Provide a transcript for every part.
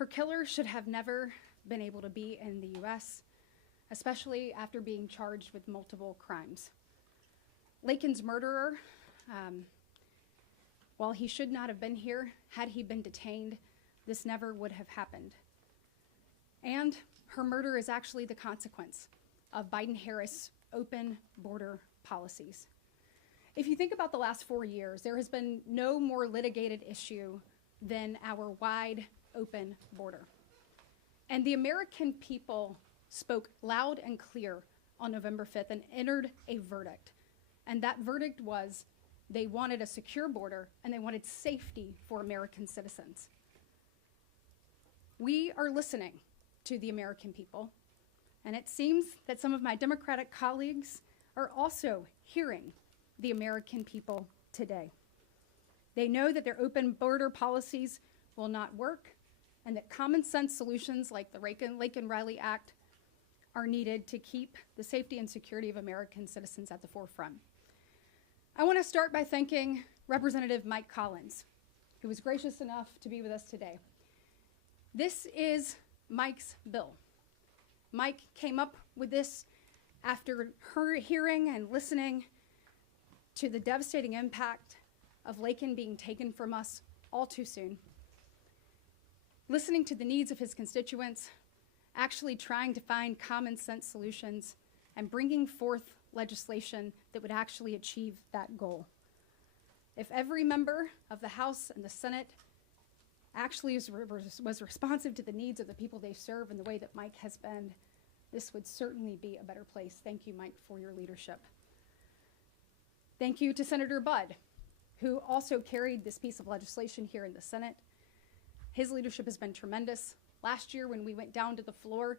Her killer should have never been able to be in the U.S., especially after being charged with multiple crimes. Laken's murderer, while he should not have been here, had he been detained, this never would have happened. And her murder is actually the consequence of Biden-Harris open border policies. If you think about the last 4 years, there has been no more litigated issue than our wide open border. And the American people spoke loud and clear on November 5th and entered a verdict. And that verdict was they wanted a secure border and they wanted safety for American citizens. We are listening to the American people, and it seems that some of my Democratic colleagues are also hearing the American people today. They know that their open border policies will not work and that common sense solutions like the Laken Riley Act are needed to keep the safety and security of American citizens at the forefront. I want to start by thanking Representative Mike Collins, who was gracious enough to be with us today. This is Mike's bill. Mike came up with this after her hearing and listening to the devastating impact of Laken being taken from us all too soon. Listening to the needs of his constituents, actually trying to find common sense solutions, and bringing forth legislation that would actually achieve that goal. If every member of the House and the Senate actually was responsive to the needs of the people they serve in the way that Mike has been, this would certainly be a better place. Thank you, Mike, for your leadership. Thank you to Senator Budd, who also carried this piece of legislation here in the Senate. His leadership has been tremendous. Last year, when we went down to the floor,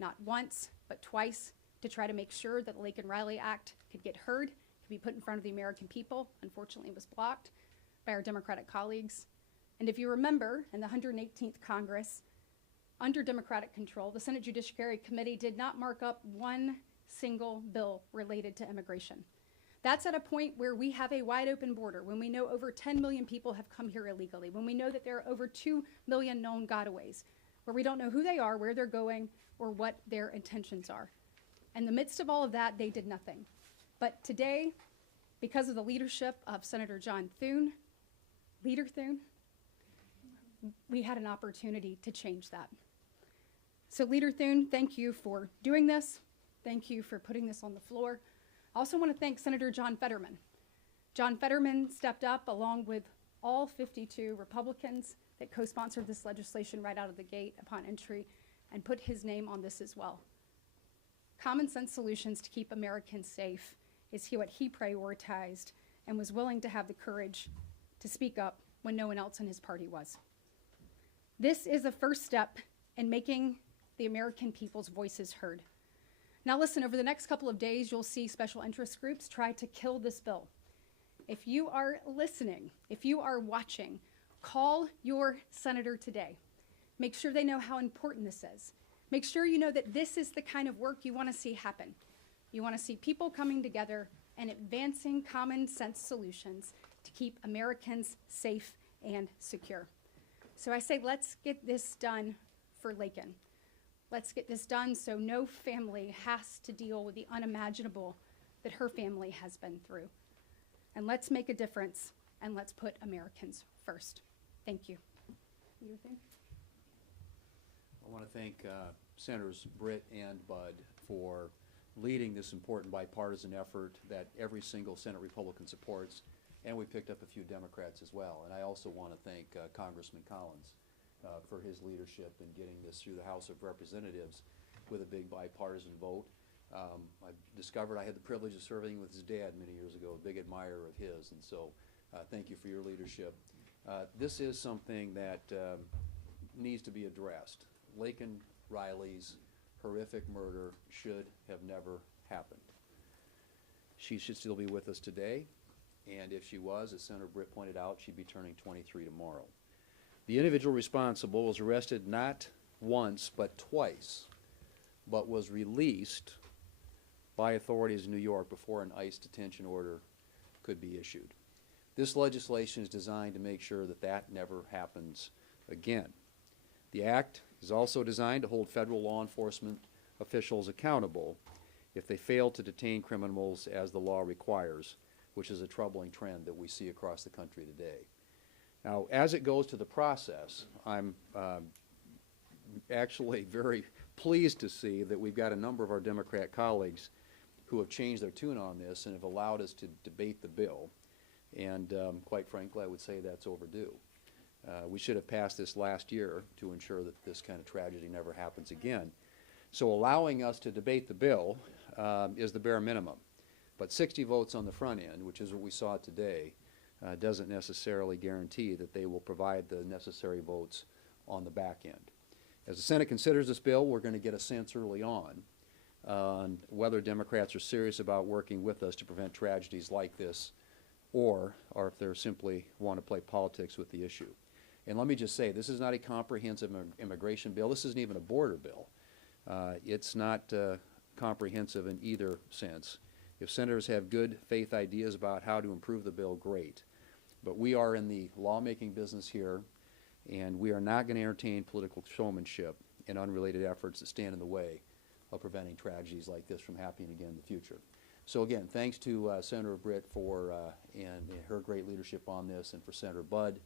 not once, but twice, to try to make sure that the Laken Riley Act could get heard, could be put in front of the American people, unfortunately it was blocked by our Democratic colleagues. And if you remember, in the 118th Congress, under Democratic control, the Senate Judiciary Committee did not mark up one single bill related to immigration. That's at a point where we have a wide open border, when we know over 10 million people have come here illegally, when we know that there are over 2 million known gotaways, where we don't know who they are, where they're going, or what their intentions are. In the midst of all of that, they did nothing. But today, because of the leadership of Senator John Thune, Leader Thune, we had an opportunity to change that. So Leader Thune, thank you for doing this. Thank you for putting this on the floor. I also want to thank Senator John Fetterman. John Fetterman stepped up along with all 52 Republicans that co-sponsored this legislation right out of the gate upon entry and put his name on this as well. Common sense solutions to keep Americans safe is what he prioritized and was willing to have the courage to speak up when no one else in his party was. This is a first step in making the American people's voices heard. Now listen, over the next couple of days, you'll see special interest groups try to kill this bill. If you are listening, if you are watching, call your senator today. Make sure they know how important this is. Make sure you know that this is the kind of work you want to see happen. You want to see people coming together and advancing common sense solutions to keep Americans safe and secure. So I say, let's get this done for Laken. Let's get this done so no family has to deal with the unimaginable that her family has been through. And let's make a difference, and let's put Americans first. Thank you. Leader Thune? I want to thank Senators Britt and Budd for leading this important bipartisan effort that every single Senate Republican supports, and we picked up a few Democrats as well. And I also want to thank Congressman Collins for his leadership in getting this through the House of Representatives with a big bipartisan vote. I discovered I had the privilege of serving with his dad many years ago, a big admirer of his, and so thank you for your leadership. This is something that needs to be addressed. Laken Riley's horrific murder should have never happened. She should still be with us today, and if she was, as Senator Britt pointed out, she'd be turning 23 tomorrow. The individual responsible was arrested not once but twice, but was released by authorities in New York before an ICE detention order could be issued. This legislation is designed to make sure that that never happens again. The act is also designed to hold federal law enforcement officials accountable if they fail to detain criminals as the law requires, which is a troubling trend that we see across the country today. Now, as it goes to the process, I'm actually very pleased to see that we've got a number of our Democrat colleagues who have changed their tune on this and have allowed us to debate the bill. And quite frankly, I would say that's overdue. We should have passed this last year to ensure that this kind of tragedy never happens again. So allowing us to debate the bill is the bare minimum. But 60 votes on the front end, which is what we saw today, doesn't necessarily guarantee that they will provide the necessary votes on the back end. As the Senate considers this bill, we're going to get a sense early on whether Democrats are serious about working with us to prevent tragedies like this, or if they simply want to play politics with the issue. And let me just say, this is not a comprehensive immigration bill. This isn't even a border bill. It's not comprehensive in either sense. If senators have good faith ideas about how to improve the bill, great. But we are in the lawmaking business here, and we are not going to entertain political showmanship and unrelated efforts that stand in the way of preventing tragedies like this from happening again in the future. So again, thanks to Senator Britt for and her great leadership on this, and for Senator Budd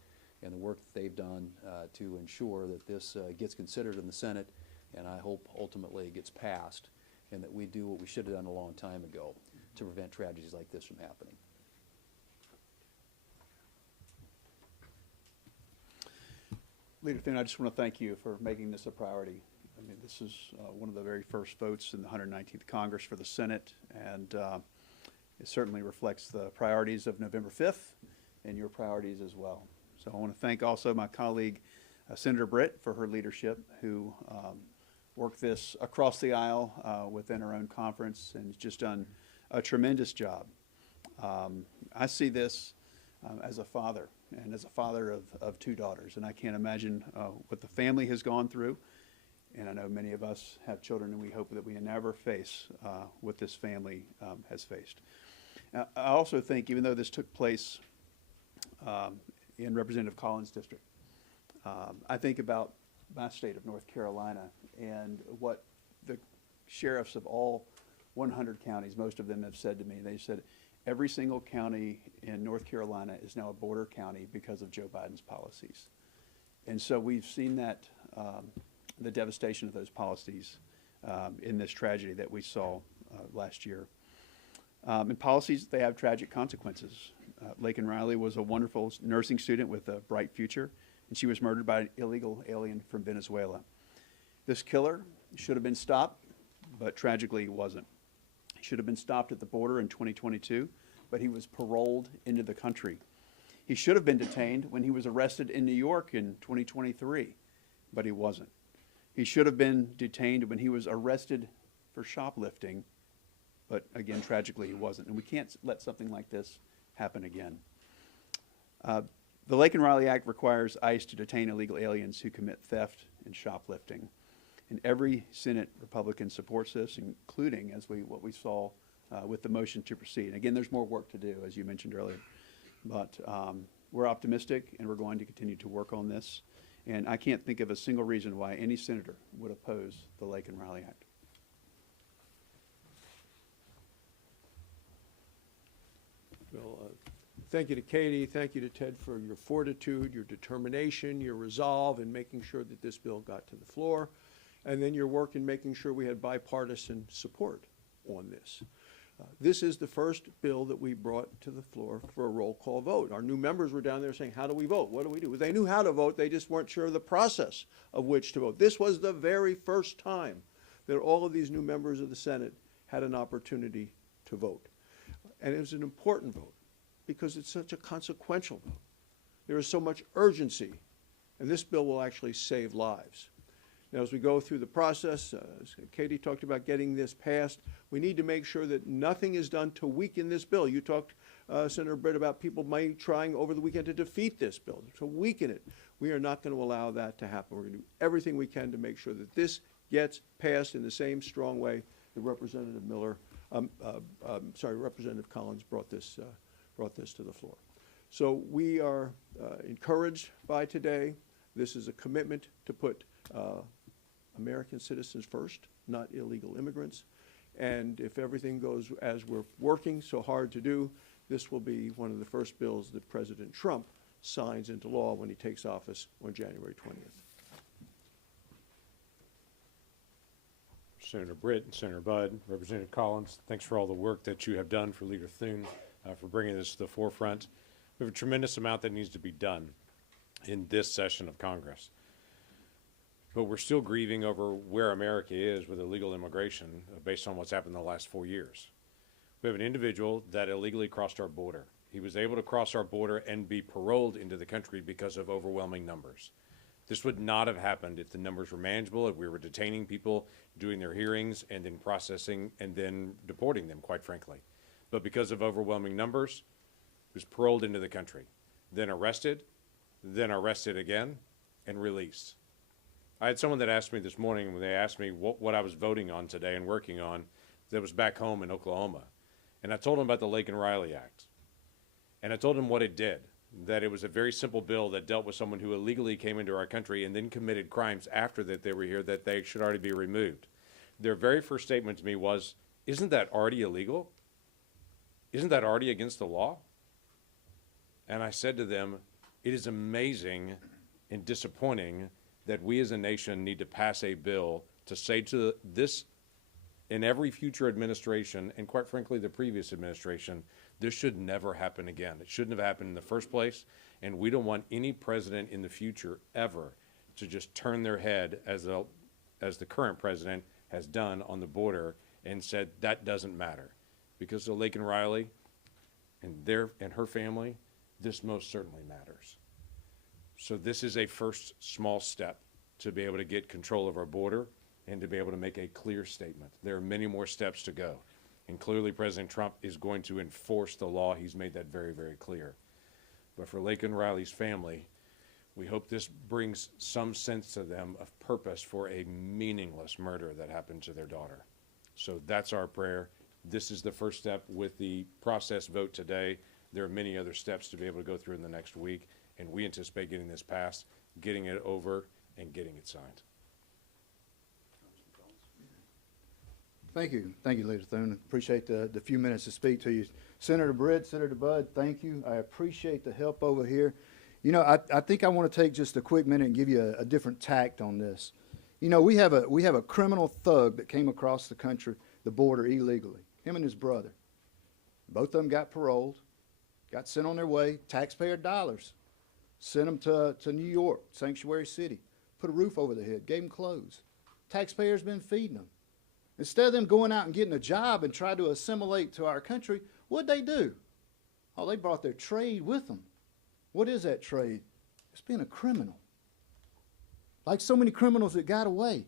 and the work that they've done to ensure that this gets considered in the Senate, and I hope ultimately it gets passed, and that we do what we should have done a long time ago to prevent tragedies like this from happening. Leader Thune, I just want to thank you for making this a priority. I mean, this is one of the very first votes in the 119th Congress for the Senate, and it certainly reflects the priorities of November 5th and your priorities as well. So I want to thank also my colleague, Senator Britt, for her leadership, who worked this across the aisle within her own conference and has just done a tremendous job. I see this as a father, and as a father of two daughters, and I can't imagine what the family has gone through. And I know many of us have children, and we hope that we never face what this family has faced. I also think, even though this took place in Representative Collins' district, I think about my state of North Carolina and what the sheriffs of all 100 counties, most of them have said to me. They said every single county in North Carolina is now a border county because of Joe Biden's policies. And so we've seen that the devastation of those policies in this tragedy that we saw last year. And policies, they have tragic consequences. Laken Riley was a wonderful nursing student with a bright future, and she was murdered by an illegal alien from Venezuela. This killer should have been stopped, but tragically he wasn't. He should have been stopped at the border in 2022, but he was paroled into the country. He should have been detained when he was arrested in New York in 2023, but he wasn't. He should have been detained when he was arrested for shoplifting, but again, tragically, he wasn't. And we can't let something like this happen again. The Laken Riley Act requires ICE to detain illegal aliens who commit theft and shoplifting. And every Senate Republican supports this, including what we saw with the motion to proceed. Again, there's more work to do, as you mentioned earlier. But we're optimistic, and we're going to continue to work on this. And I can't think of a single reason why any senator would oppose the Laken Riley Act. Well, thank you to Katie. Thank you to Ted for your fortitude, your determination, your resolve in making sure that this bill got to the floor, and then your work in making sure we had bipartisan support on this. This is the first bill that we brought to the floor for a roll call vote. Our new members were down there saying, how do we vote? What do we do? They knew how to vote. They just weren't sure of the process of which to vote. This was the very first time that all of these new members of the Senate had an opportunity to vote. And it was an important vote because it's such a consequential vote. There is so much urgency, and this bill will actually save lives. Now, as we go through the process, as Katie talked about getting this passed, we need to make sure that nothing is done to weaken this bill. You talked, Senator Britt, about people might trying over the weekend to defeat this bill, to weaken it. We are not going to allow that to happen. We're going to do everything we can to make sure that this gets passed in the same strong way that Representative Representative Collins brought this to the floor. So we are encouraged by today. This is a commitment to put American citizens first, not illegal immigrants. And if everything goes as we're working so hard to do, this will be one of the first bills that President Trump signs into law when he takes office on January 20th. Senator Britt and Senator Budd, Representative Collins, thanks for all the work that you have done for Leader Thune, for bringing this to the forefront. We have a tremendous amount that needs to be done in this session of Congress. But we're still grieving over where America is with illegal immigration based on what's happened in the last 4 years. We have an individual that illegally crossed our border. He was able to cross our border and be paroled into the country because of overwhelming numbers. This would not have happened if the numbers were manageable, if we were detaining people, doing their hearings, and then processing and then deporting them, quite frankly. But because of overwhelming numbers, he was paroled into the country, then arrested again, and released. I had someone that asked me this morning when they asked me what I was voting on today and working on that was back home in Oklahoma. And I told them about the Laken Riley Act. And I told them what it did, that it was a very simple bill that dealt with someone who illegally came into our country and then committed crimes after that they were here that they should already be removed. Their very first statement to me was, isn't that already illegal? Isn't that already against the law? And I said to them, it is amazing and disappointing that we as a nation need to pass a bill to say to this and every future administration, and quite frankly the previous administration, this should never happen again. It shouldn't have happened in the first place, and we don't want any president in the future ever to just turn their head as the current president has done on the border and said that doesn't matter. Because of Laken Riley and her family, this most certainly matters. So this is a first small step to be able to get control of our border and to be able to make a clear statement. There are many more steps to go. And clearly President Trump is going to enforce the law. He's made that very, very clear. But for Laken Riley's family, we hope this brings some sense to them of purpose for a meaningless murder that happened to their daughter. So that's our prayer. This is the first step with the process vote today. There are many other steps to be able to go through in the next week, and we anticipate getting this passed, getting it over, and getting it signed. Thank you, Leader Thune. Appreciate the few minutes to speak to you. Senator Britt, Senator Budd, thank you. I appreciate the help over here. You know, I think I want to take just a quick minute and give you a different tact on this. You know, we have a criminal thug that came across the country, the border illegally, him and his brother. Both of them got paroled, got sent on their way, taxpayer dollars, sent them to New York, sanctuary city, put a roof over their head, gave them clothes. Taxpayers been feeding them. Instead of them going out and getting a job and try to assimilate to our country, what'd they do? Oh, they brought their trade with them. What is that trade? It's being a criminal. Like so many criminals that got away.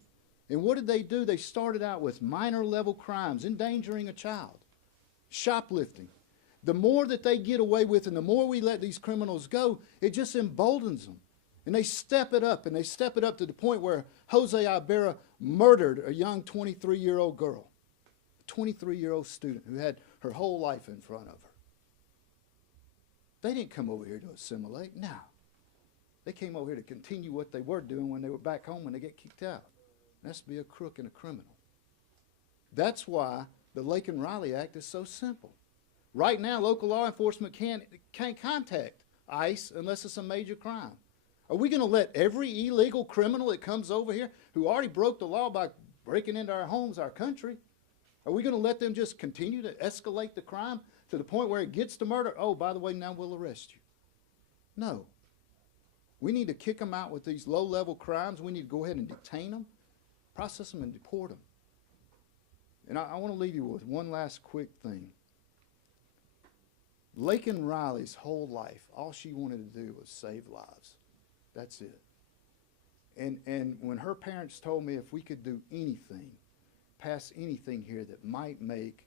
And what did they do? They started out with minor level crimes, endangering a child, shoplifting. The more that they get away with and the more we let these criminals go, it just emboldens them. And they step it up, and they step it up to the point where Jose Ibarra murdered a young 23-year-old girl, a 23-year-old student who had her whole life in front of her. They didn't come over here to assimilate, no. They came over here to continue what they were doing when they were back home when they get kicked out. And that's to be a crook and a criminal. That's why the Laken Riley Act is so simple. Right now, local law enforcement can't contact ICE unless it's a major crime. Are we going to let every illegal criminal that comes over here, who already broke the law by breaking into our homes, our country, are we going to let them just continue to escalate the crime to the point where it gets to murder? Oh, by the way, now we'll arrest you. No. We need to kick them out with these low-level crimes. We need to go ahead and detain them, process them, and deport them. And I want to leave you with one last quick thing. Laken Riley's whole life, all she wanted to do was save lives. That's it. And when her parents told me if we could do anything, pass anything here that might make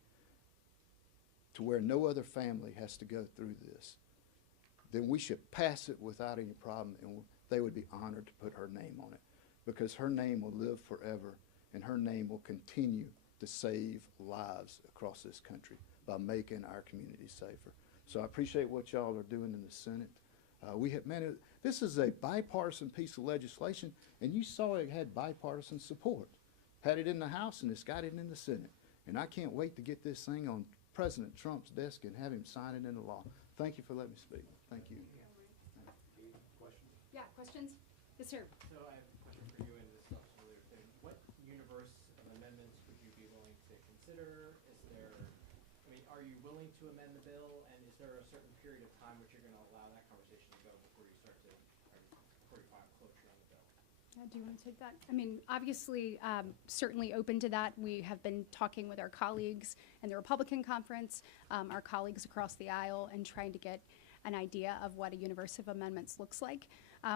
to where no other family has to go through this, then we should pass it without any problem, and they would be honored to put her name on it, because her name will live forever, and her name will continue to save lives across this country by making our community safer. So I appreciate what y'all are doing in the Senate. This is a bipartisan piece of legislation, and you saw it had bipartisan support. Had it in the House, and it's got it in the Senate. And I can't wait to get this thing on President Trump's desk and have him sign it into law. Thank you for letting me speak. Thank you. Yeah, questions? Yes, sir. So I have a question for you, and this is also related to, what universe of amendments would you be willing to consider? Is there, I mean, are you willing to amend the bill, and is there a certain period of time which you're gonna allow that conversation to go before you start to, or before you find closure on the bill? Do you want to take that? I mean, obviously, certainly open to that. We have been talking with our colleagues in the Republican conference, our colleagues across the aisle, and trying to get an idea of what a universe of amendments looks like.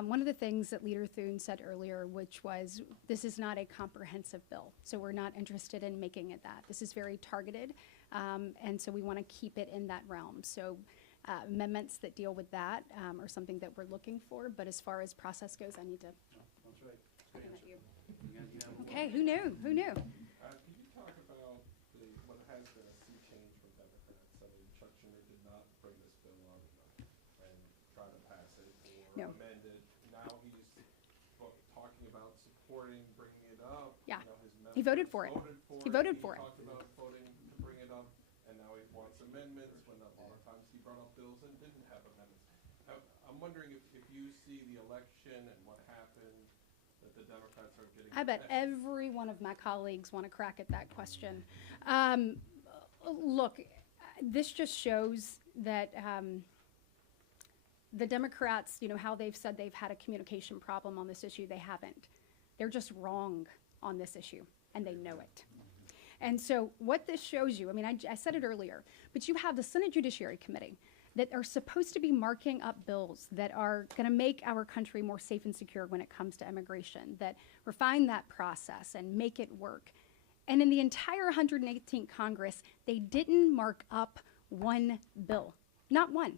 One of the things that Leader Thune said earlier, which was, this is not a comprehensive bill, so we're not interested in making it that. This is very targeted, and so we want to keep it in that realm. So amendments that deal with that are something that we're looking for, but as far as process goes, I need to. That's right. Point at you. Okay, who knew? Who knew? Can you talk about what has been a sea change from Democrats? I mean, Chuck Schumer did not bring this bill up and try to pass it or No. amend it. Now he's talking about supporting bringing it up. Yeah. You know, his He voted for it. He voted for it. He talked about voting to bring it up, and now he wants amendments when a lot of times he brought up bills and didn't have amendments. I'm wondering if you see the election and what happened, that the Democrats are getting. I bet every one of my colleagues want to crack at that question. Look, this just shows that the Democrats, you know, how they've said they've had a communication problem on this issue, they haven't. They're just wrong on this issue, and they know it. And so what this shows you, I mean, I said it earlier, but you have the Senate Judiciary Committee that are supposed to be marking up bills that are going to make our country more safe and secure when it comes to immigration, that refine that process and make it work. And in the entire 118th Congress, they didn't mark up one bill, not one.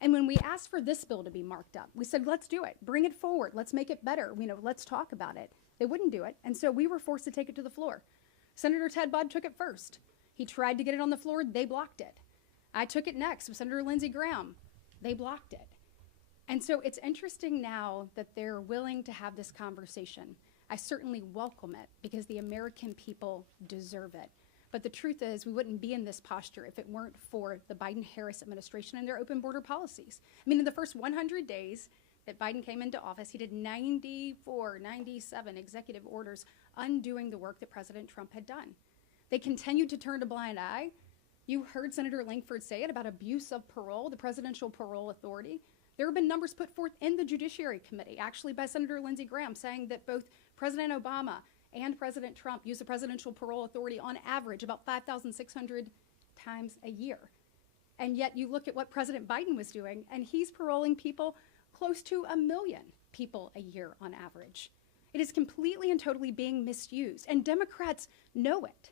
And when we asked for this bill to be marked up, we said, let's do it, bring it forward, let's make it better, you know, let's talk about it. They wouldn't do it, and so we were forced to take it to the floor. Senator Ted Budd took it first. He tried to get it on the floor, they blocked it. I took it next with Senator Lindsey Graham. They blocked it. And so it's interesting now that they're willing to have this conversation. I certainly welcome it because the American people deserve it. But the truth is, we wouldn't be in this posture if it weren't for the Biden-Harris administration and their open border policies. I mean, in the first 100 days that Biden came into office, he did 94, 97 executive orders undoing the work that President Trump had done. They continued to turn a blind eye. You heard Senator Langford say it about abuse of parole, the Presidential Parole Authority. There have been numbers put forth in the Judiciary Committee, actually by Senator Lindsey Graham, saying that both President Obama and President Trump use the Presidential Parole Authority on average about 5,600 times a year. And yet you look at what President Biden was doing, and he's paroling people close to 1 million people a year on average. It is completely and totally being misused, and Democrats know it.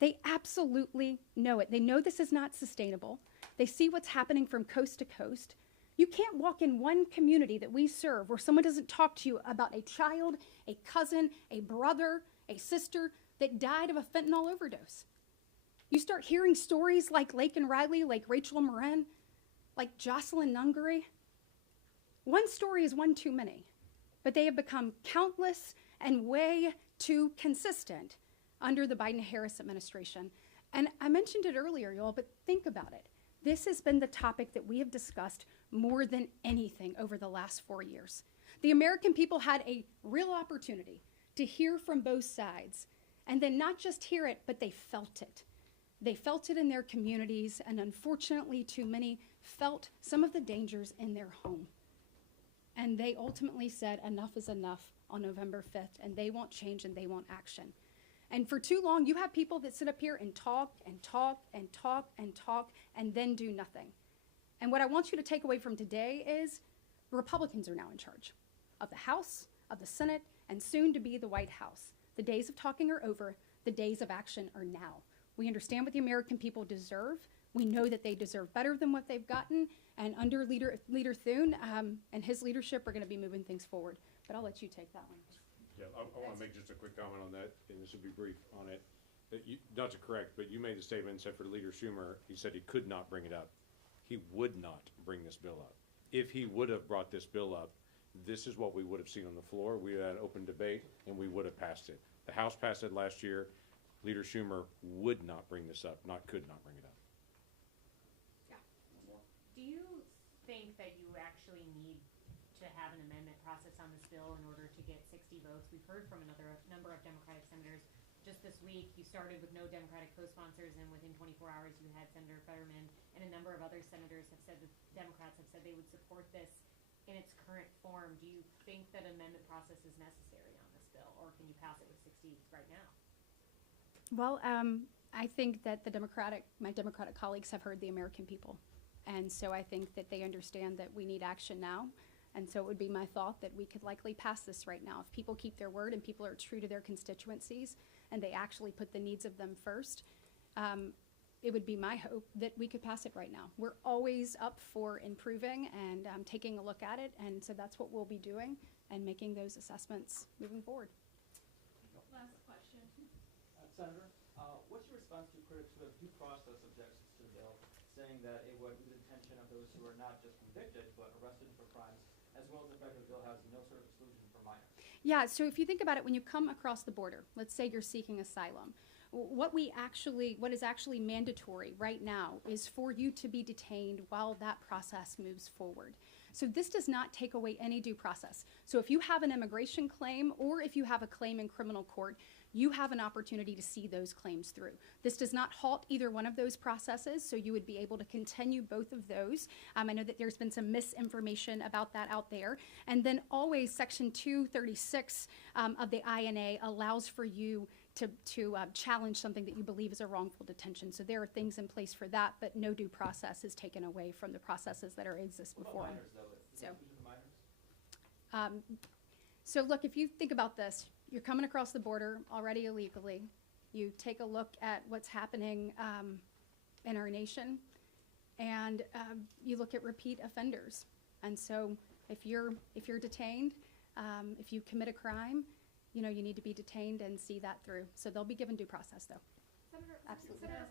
They absolutely know it. They know this is not sustainable. They see what's happening from coast to coast. You can't walk in one community that we serve where someone doesn't talk to you about a child, a cousin, a brother, a sister that died of a fentanyl overdose. You start hearing stories like Laken Riley, like Rachel Moran, like Jocelyn Nungary. One story is one too many, but they have become countless and way too consistent under the Biden-Harris administration. And I mentioned it earlier, y'all, but think about it. This has been the topic that we have discussed more than anything over the last 4 years. The American people had a real opportunity to hear from both sides, and then not just hear it, but they felt it. They felt it in their communities, and unfortunately, too many felt some of the dangers in their home. And they ultimately said enough is enough on November 5th, and they want change and they want action. And for too long, you have people that sit up here and talk and talk and talk and talk and then do nothing. And what I want you to take away from today is the Republicans are now in charge of the House, of the Senate, and soon to be the White House. The days of talking are over. The days of action are now. We understand what the American people deserve. We know that they deserve better than what they've gotten. And under Leader Thune and his leadership, we're going to be moving things forward. But I'll let you take that one. Yeah, I want to make just a quick comment on that, and this will be brief on it. That you, not to correct, but you made a statement and said for Leader Schumer, he said he could not bring it up. He would not bring this bill up. if he would have brought this bill up, this is what we would have seen on the floor. We had an open debate, and we would have passed it. The House passed it last year. Leader Schumer would not bring this up, could not bring it up. Do you think that you actually need to have an amendment process on this bill in order to get 60 votes? We've heard from another number of Democratic senators just this week. You started with no Democratic co-sponsors, and within 24 hours you had Senator Fetterman and a number of other senators have said that Democrats have said they would support this in its current form. Do you think that amendment process is necessary on this bill, or can you pass it with 60 right now? Well, I think that my Democratic colleagues have heard the American people. And so I think that they understand that we need action now. And so it would be my thought that we could likely pass this right now. If people keep their word and people are true to their constituencies and they actually put the needs of them first, it would be my hope that we could pass it right now. We're always up for improving and taking a look at it. And so that's what we'll be doing and making those assessments moving forward. Last question. Senator, what's your response to critics who have due process objections to the bill, saying that it would lose attention of those who are not just convicted but arrested for crimes, as well as the fact that the bill has no sort of exclusion for minors? Yeah, so if you think about it, when you come across the border, let's say you're seeking asylum, what is actually mandatory right now is for you to be detained while that process moves forward. So this does not take away any due process. So if you have an immigration claim or if you have a claim in criminal court, you have an opportunity to see those claims through. This does not halt either one of those processes, so you would be able to continue both of those. I know that there's been some misinformation about that out there. And then always Section 236 of the INA allows for you to challenge something that you believe is a wrongful detention. So there are things in place for that, but no due process is taken away from the processes that exist What before about them. minors, though? Is So- there exclusion for minors? So look, if you think about this, you're coming across the border already illegally. You take a look at what's happening in our nation, and you look at repeat offenders. And so if you're detained, if you commit a crime, you need to be detained and see that through. So they'll be given due process, though. Senator, Absolutely. Senator,